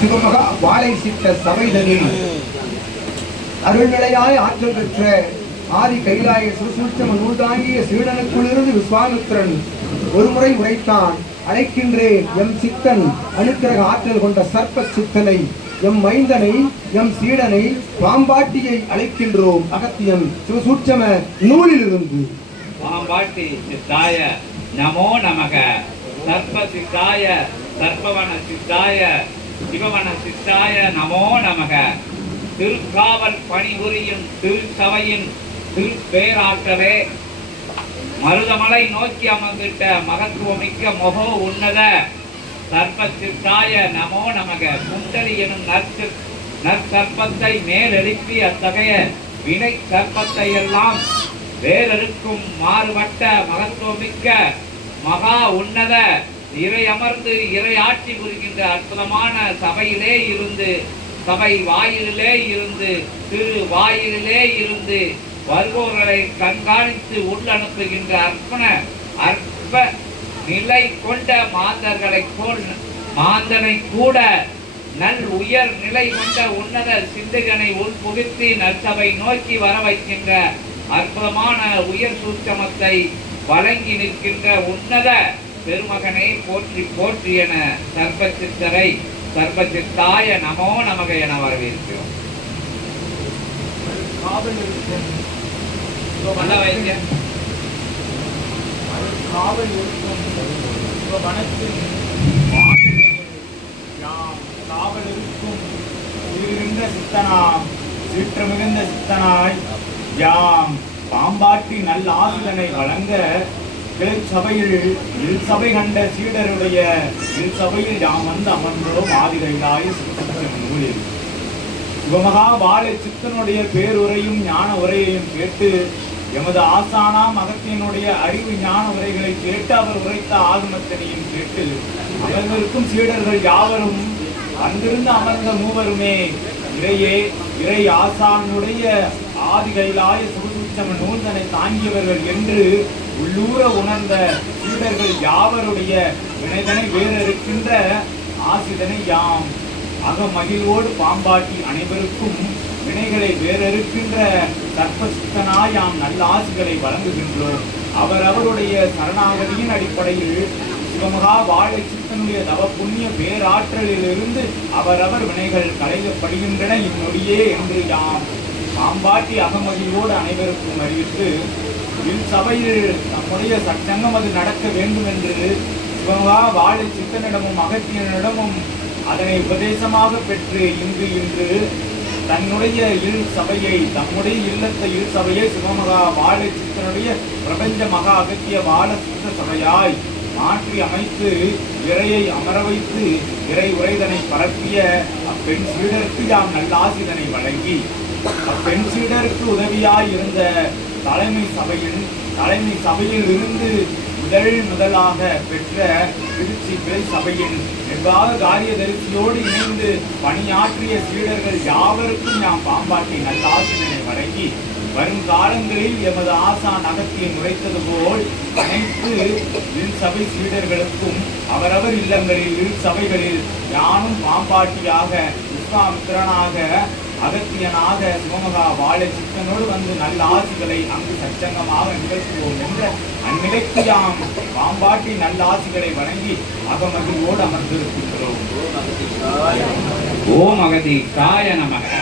சிவமகா வாழை சித்த சபைதனில் அருள்நிலையாய் ஆற்றல் பெற்ற ஆதி கைலாய சுசூட்சம நூல் தாங்கிய சீடனுக்குள்ளிருந்து விஸ்வாமித்திரன் ஒருமுறை உரைத்தான். அழைக்கின்றேன் எம் சித்தன் அனுக்கிரக ஆற்றல் கொண்ட சர்ப்ப சித்தனை, எம் மைந்தனை, எம் சீடனை, பாம்பாட்டியை அழைக்கின்றோம். அகத்தியன் சுசூட்சம நூலிலிருந்து. பாம்பாட்டி சித்தாய நமோ நமக, சர்ப்ப சித்தாய சர்ப்பவன சித்தாய சிவவன சித்தாய நமோ நமக. திருக்காவல் பணிபுரியும் திருச்சபையின் திருப்பேராற்றலே, மருதமலை நோக்கி அமர்ந்திட்ட மகத்துவமிக்க மொகோ உன்னத சர்ப்பத்திற்காய நமோ நமக. குண்டலி எனும் நற்சர்ப்பத்தை மேலெழுப்பி அத்தகைய வினை சர்ப்பத்தை எல்லாம் வேறெடுக்கும் மாறுபட்ட மகத்துவமிக்க மகா உன்னத இறை அமர்ந்து இறை ஆட்சி புரிகின்ற அற்புதமான சபையிலே இருந்து, சபை வாயிலே இருந்து, திரு வாயிலே இருந்து வருபவர்களை கண்காணித்து உள்ளனுப்புகின்ற அற்ப நிலை கொண்ட மாந்தர்களை போல் மாந்தனை கூட நல் உயர் நிலை கொண்ட உன்னத சிந்தகனை உள்புகுத்தி நற்சபை நோக்கி வர வைக்கின்ற அற்புதமான உயர் சூட்சமத்தை வழங்கி நிற்கின்ற உன்னத பெருமகனை போற்றி போற்றி என சர்ப்பச்சித்தரை சர்ப்பச்சித்தாய நமோ நமக என வரவேற்கிறோம். சீற்றமிகுந்த சித்தனாய் யாம் பாம்பாட்டி நல்ல ஆசிரியனை வழங்க சபை கண்ட சீடருடைய சபையில் யாம் வந்து அமர்ந்தோம். ஆதிகைலாய நூலில் சிவமகா வாழை சித்தனுடைய பேருரையும் ஞான உரையையும் கேட்டு, எமது ஆசானாம் அகத்தியனுடைய அறிவு ஞான உரைகளை கேட்டு, அவர் உரைத்த ஆகமத்தினையும் கேட்டு, அமர்ந்திருக்கும் சீடர்கள் யாவரும் அங்கிருந்து அமர்ந்த மூவருமே இறை ஆசானுடைய ஆதி கைலாய சுபசூட்சம நூல்தனை தாங்கியவர்கள் என்று உள்ளூர உணர்ந்த சீடர்கள் யாவருடைய வினைதனை வேறிருக்கின்ற ஆசிதனை யாம் அகமகிழ்வோடு பாம்பாட்டி அனைவருக்கும் வினைகளை வேறிருக்கின்ற சர்ப்பசித்தனாய் யாம் நல்ல ஆசிகளை வழங்குகின்றோம். அவருடைய சரணாகதியின் அடிப்படையில் சிவமகா வாழை சித்தனுடைய தவ புண்ணிய பேராற்றலிலிருந்து அவரவர் வினைகள் களையப்படுகின்றன இந்நொடியே என்று யாம் பாம்பாட்டி அகமகிழ்வோடு அனைவருக்கும் அறிவித்து, இச்சபையில் நம்முடைய சச்சங்கம் அது நடக்க வேண்டும் என்று சிவமகா வாழை சித்தனிடமும் அகத்தியனிடமும் அதனை உபதேசமாக பெற்று இன்று தன்னுடைய தம்முடைய இல்லத்தை சபையை சிவமகா வாழை சித்தனுடைய பிரபஞ்ச மகா அகத்திய வாழ சித்த சபையாய் மாற்றி அமைத்து இறையை அமர வைத்து இறை உரைதனை பரப்பிய அப்பெண் சீடருக்கு யாம் நல்ல ஆசிதனை வழங்கி, அப்பெண் சீடருக்கு உதவியாய் இருந்த தலைமை சபையில் இருந்து முதலாக பெற்ற திருச்சி கிளை சபையின் நிர்வாக காரியதரிசியோடு இணைந்து பணியாற்றிய சீடர்கள் யாவருக்கும் நாம் பாம்பாட்டி நல்ல ஆசிரியனை வழங்கி, வரும் காலங்களில் எமது ஆசான் அகத்தியன் உரைத்தது போல் அனைத்து சபை சீடர்களுக்கும் அவரவர் இல்லங்களில் சபைகளில் யானும் பாம்பாட்டியாக விஸ்வாமித்திரனாக அகத்தியனாக சிவமகா வாழை சித்தனோடு வந்து நல்ல ஆசிகளை அங்கு சச்சங்கமாக நிகழ்த்துவோம் என்ற அந்நிலைக்கு யாம் பாம்பாட்டி நல்ல ஆசிகளை வழங்கி அகமகிழ்வோடு அமர்ந்திருக்கின்றோம். ஓம் அகதி காய நமக.